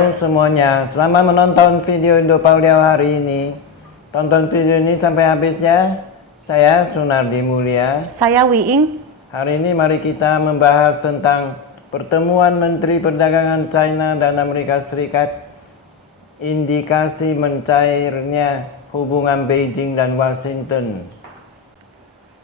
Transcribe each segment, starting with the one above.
Halo semuanya, selamat menonton video Indopaudio hari ini. Tonton video ini sampai habisnya. Saya Sunardi Mulia. Saya Wiing. Hari ini mari kita membahas tentang pertemuan Menteri Perdagangan China dan Amerika Serikat. Indikasi mencairnya hubungan Beijing dan Washington.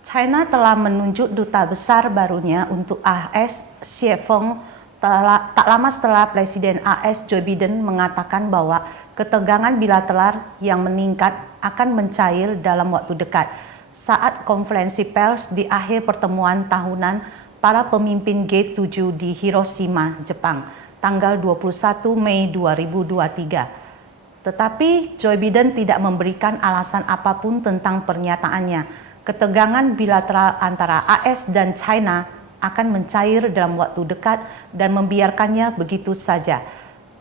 China telah menunjuk duta besar barunya untuk AS, Xie Feng. Tak lama setelah Presiden AS Joe Biden mengatakan bahwa ketegangan bilateral yang meningkat akan mencair dalam waktu dekat saat konferensi pers di akhir pertemuan tahunan para pemimpin G7 di Hiroshima, Jepang, tanggal 21 Mei 2023. Tetapi Joe Biden tidak memberikan alasan apapun tentang pernyataannya. Ketegangan bilateral antara AS dan China akan mencair dalam waktu dekat dan membiarkannya begitu saja.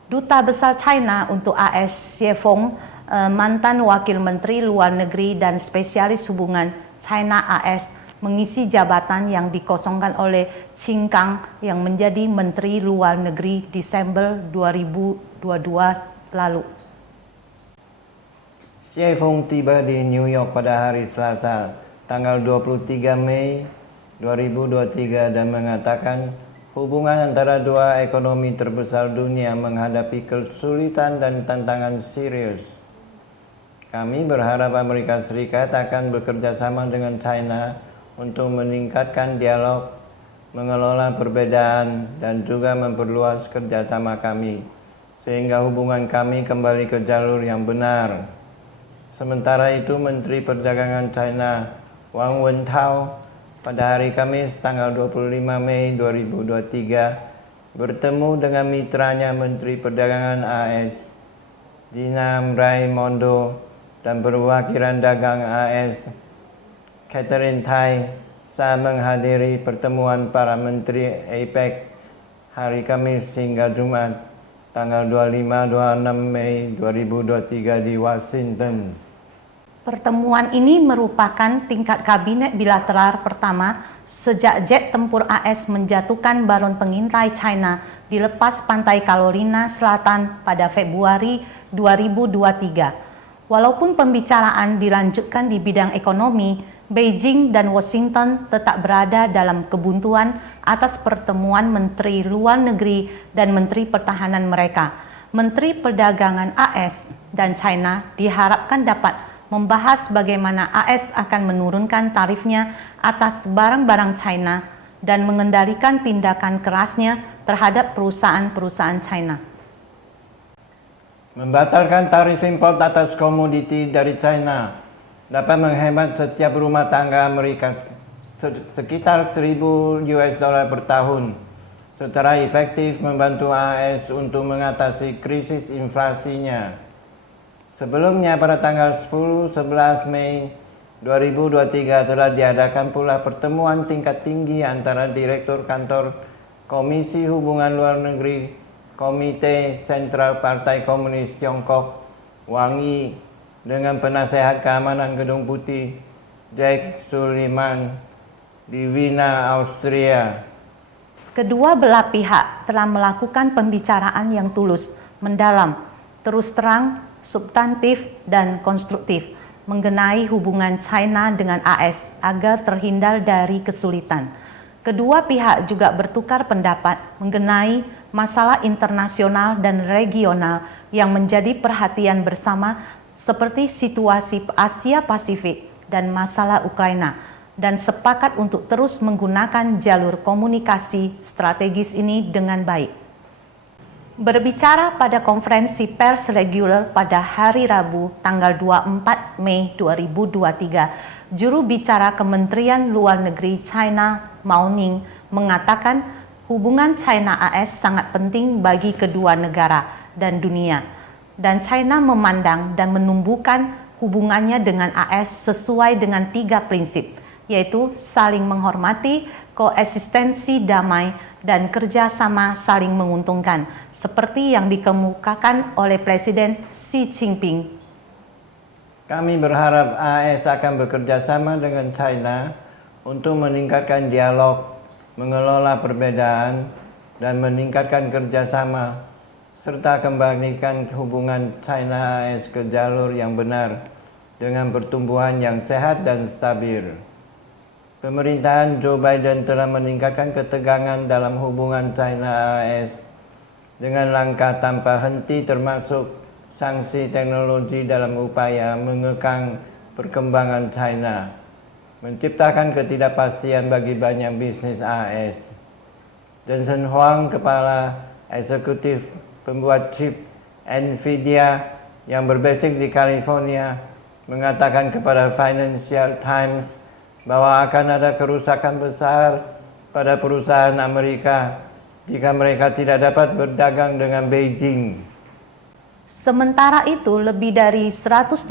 Duta Besar China untuk AS Xie Feng, mantan Wakil Menteri Luar Negeri dan Spesialis Hubungan China AS, mengisi jabatan yang dikosongkan oleh Qin Gang yang menjadi Menteri Luar Negeri Desember 2022 lalu. Xie Feng tiba di New York pada hari Selasa, tanggal 23 Mei 2023 dan mengatakan hubungan antara dua ekonomi terbesar dunia menghadapi kesulitan dan tantangan serius. Kami berharap Amerika Serikat akan bekerja sama dengan China untuk meningkatkan dialog, mengelola perbedaan, dan juga memperluas kerjasama kami, sehingga hubungan kami kembali ke jalur yang benar. Sementara itu, Menteri Perdagangan China Wang Wentao pada hari Kamis tanggal 25 Mei 2023 bertemu dengan mitranya Menteri Perdagangan AS Gina Raimondo dan perwakilan dagang AS Catherine Tai saat menghadiri pertemuan para menteri APEC hari Kamis hingga Jumat tanggal 25-26 Mei 2023 di Washington. Pertemuan ini merupakan tingkat kabinet bilateral pertama sejak jet tempur AS menjatuhkan balon pengintai China di lepas pantai Carolina Selatan pada Februari 2023. Walaupun pembicaraan dilanjutkan di bidang ekonomi, Beijing dan Washington tetap berada dalam kebuntuan atas pertemuan Menteri Luar Negeri dan Menteri Pertahanan mereka. Menteri Perdagangan AS dan China diharapkan dapat membahas bagaimana AS akan menurunkan tarifnya atas barang-barang China dan mengendalikan tindakan kerasnya terhadap perusahaan-perusahaan China. Membatalkan tarif impor atas komoditi dari China dapat menghemat setiap rumah tangga Amerika sekitar $1.000 per tahun, secara efektif membantu AS untuk mengatasi krisis inflasinya. Sebelumnya pada tanggal 10-11 Mei 2023 telah diadakan pula pertemuan tingkat tinggi antara Direktur Kantor Komisi Hubungan Luar Negeri Komite Sentral Partai Komunis Tiongkok Wang Yi dengan penasehat keamanan Gedung Putih Jake Sullivan di Wiener, Austria. Kedua belah pihak telah melakukan pembicaraan yang tulus, mendalam, terus terang, substantif dan konstruktif mengenai hubungan China dengan AS agar terhindar dari kesulitan. Kedua pihak juga bertukar pendapat mengenai masalah internasional dan regional yang menjadi perhatian bersama seperti situasi Asia Pasifik dan masalah Ukraina, dan sepakat untuk terus menggunakan jalur komunikasi strategis ini dengan baik. Berbicara pada konferensi pers reguler pada hari Rabu tanggal 24 Mei 2023, juru bicara Kementerian Luar Negeri China Mao Ning mengatakan hubungan China AS sangat penting bagi kedua negara dan dunia, dan China memandang dan menumbuhkan hubungannya dengan AS sesuai dengan 3 prinsip, yaitu saling menghormati, koeksistensi damai, dan kerjasama saling menguntungkan, seperti yang dikemukakan oleh Presiden Xi Jinping. Kami berharap AS akan bekerja sama dengan China untuk meningkatkan dialog, mengelola perbedaan, dan meningkatkan kerjasama serta kembalikan hubungan China-AS ke jalur yang benar dengan pertumbuhan yang sehat dan stabil. Pemerintahan Joe Biden telah meningkatkan ketegangan dalam hubungan China-AS dengan langkah tanpa henti termasuk sanksi teknologi dalam upaya mengekang perkembangan China, menciptakan ketidakpastian bagi banyak bisnis AS. Jensen Huang, kepala eksekutif pembuat chip Nvidia yang berbasis di California, mengatakan kepada Financial Times bahwa akan ada kerusakan besar pada perusahaan Amerika jika mereka tidak dapat berdagang dengan Beijing. Sementara itu, lebih dari 130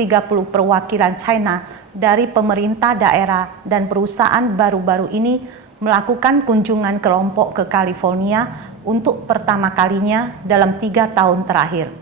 perwakilan China dari pemerintah daerah dan perusahaan baru-baru ini melakukan kunjungan kelompok ke California untuk pertama kalinya dalam 3 tahun terakhir.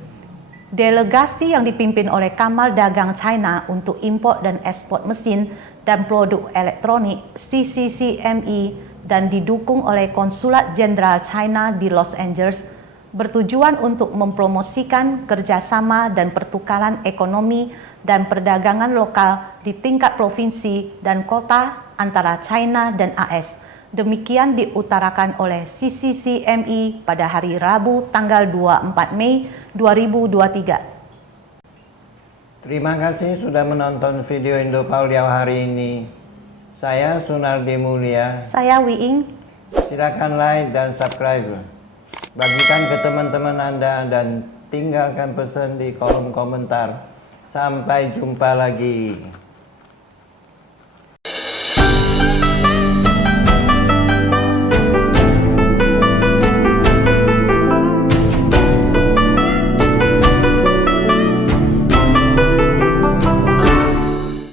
Delegasi yang dipimpin oleh Kamar Dagang China untuk impor dan ekspor mesin dan produk elektronik CCCME dan didukung oleh Konsulat Jenderal China di Los Angeles bertujuan untuk mempromosikan kerjasama dan pertukaran ekonomi dan perdagangan lokal di tingkat provinsi dan kota antara China dan AS. Demikian diutarakan oleh CCCME pada hari Rabu tanggal 24 Mei 2023. Terima kasih sudah menonton video Indo-Pauliau hari ini. Saya Sunardi Mulia. Saya Wiing. Silakan like dan subscribe. Bagikan ke teman-teman Anda dan tinggalkan pesan di kolom komentar. Sampai jumpa lagi.